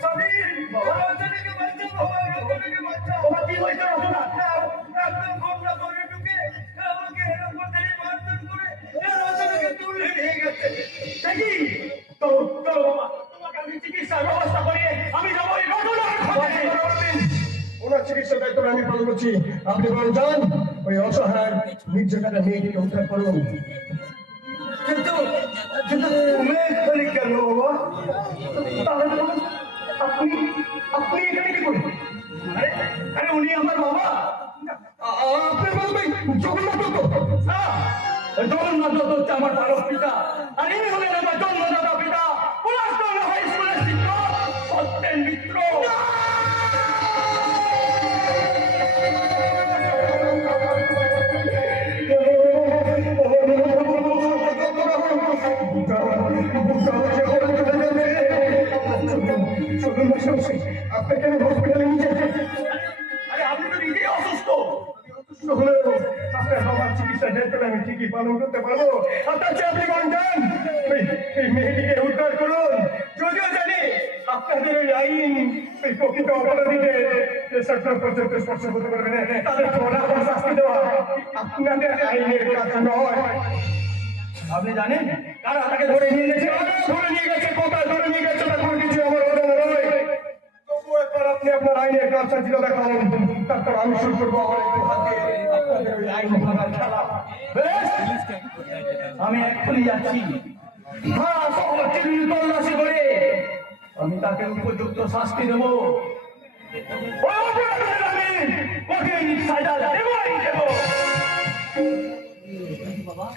স্বাধীন রজনীকে বাঁচাও বাবা, রজনীকে বাঁচাও। বাবা কি হয়েছে রচনা? একদম ঘটনা করে ঢুকে আমাকে এরকম করে মারধর করে রজনীকে তুলে নিয়ে গেছে। দেখি তো তো বাবা, তোমাকে আমি চিকিৎসার ব্যবস্থা করে আমি যাবো এই রচনার খোঁজে। ওনার চিকিৎসার দায়িত্ব আমি পালন করছি। আপনি বরং যান ওই অসহায় নির্যাতনের মেয়েটিকে উদ্ধার করুন। কিন্তু কিন্তু তুমি এখানে কেন বাবা? তাহলে আপনি আপনি এখানে কি করবেন? আরে আরে উনি আমার বাবা। আপনি বলবেন জগন্নাথ দত্ত? না, জগন্নাথ দত্ত হচ্ছে আমার পালক পিতা, আর ইনি হলেন আমার জন্মদাতা পিতা, পলাশডাঙ্গা হাই স্কুলের শিক্ষক সত্যেন মিত্র। আপনাকে আমি হসপিটালে নিয়ে যাচ্ছি। আরে আপনি তো নিজেই অসুস্থ। আপনার বাবার চিকিৎসা দায়িত্ব আমি ঠিকই পালন করতে পারবো। আপনার চেয়ে আপনি বরং যান এই মেয়েটিকে উদ্ধার করুন। যদিও জানি আপনাদের ওই আইন এই প্রকৃত অপরাধীদের পর্যন্ত স্পর্শ করতে পারবে না, তাদের শাস্তি দেওয়া আপনাদের আইনের কাজ নয়। আপনি জানেন কারা তাকে ধরে নিয়ে গেছে? ধরে নিয়ে গেছে, কোথায় ধরে নিয়ে গেছে তা কোনো কিছু আমার অজানা নয়। তবুও একবার আপনি আপনার আইনের কাজটা ছিল দেখান, তারপর আমি শুরু করবো আমার একটু হাতে আপনাদের ওই আইন ভাঙার খেলা। বেশ, আমি এক্ষুনি যাচ্ছি। হ্যাঁ, সকলকে তল্লাশি করে আমি তাকে উপযুক্ত শাস্তি দেবো। ওই অপরাধীদের আমি কঠিন সাজা দেবই দেব।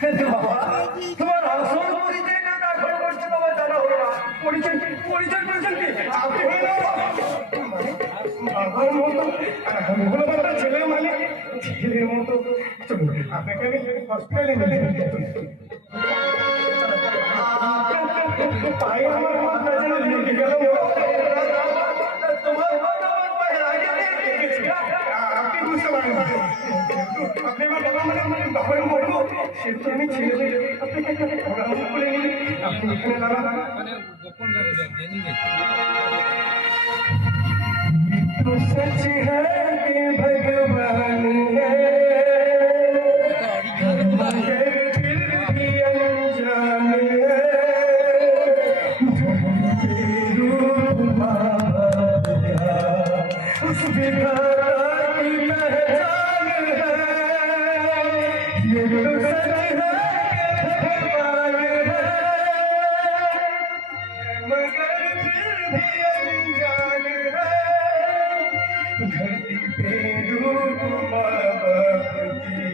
কিন্তু বাবা তোমার আসল পরিচয়টা দাখল করছে বাবা, জানা হলো না। পরিচয় পরিচয় করেছেন কি আপনি? আমার মতো ভুলো বাবা ছেলে মানে ছেলের মতো। চলুন আপনাকে আমি হসপিটালে নিয়ে যাচ্ছি। তাই আমার মাথা যেন লেগে গেল। তোমার কথা আমার পায়ে আগে লেগে গেছে। আপনি বুঝতে পারেন আপনি আমার বাবা মানে বাবার মতো সেহেতু আমি ছেলে হয়ে আপনাকে পরামর্শ করে নিই। আপনি এখানে দাঁড়ান। तो सच है कि भगवान है मगर फिर भी अनजान है। रूप बाप का उस विधाता की पहचान है। ये तो सच है कि भगवान है मगर फिर भी अनजान है। धरती पे रूप बाप की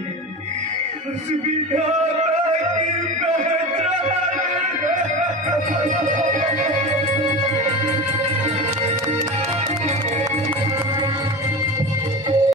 उस विधाता की पहचान है।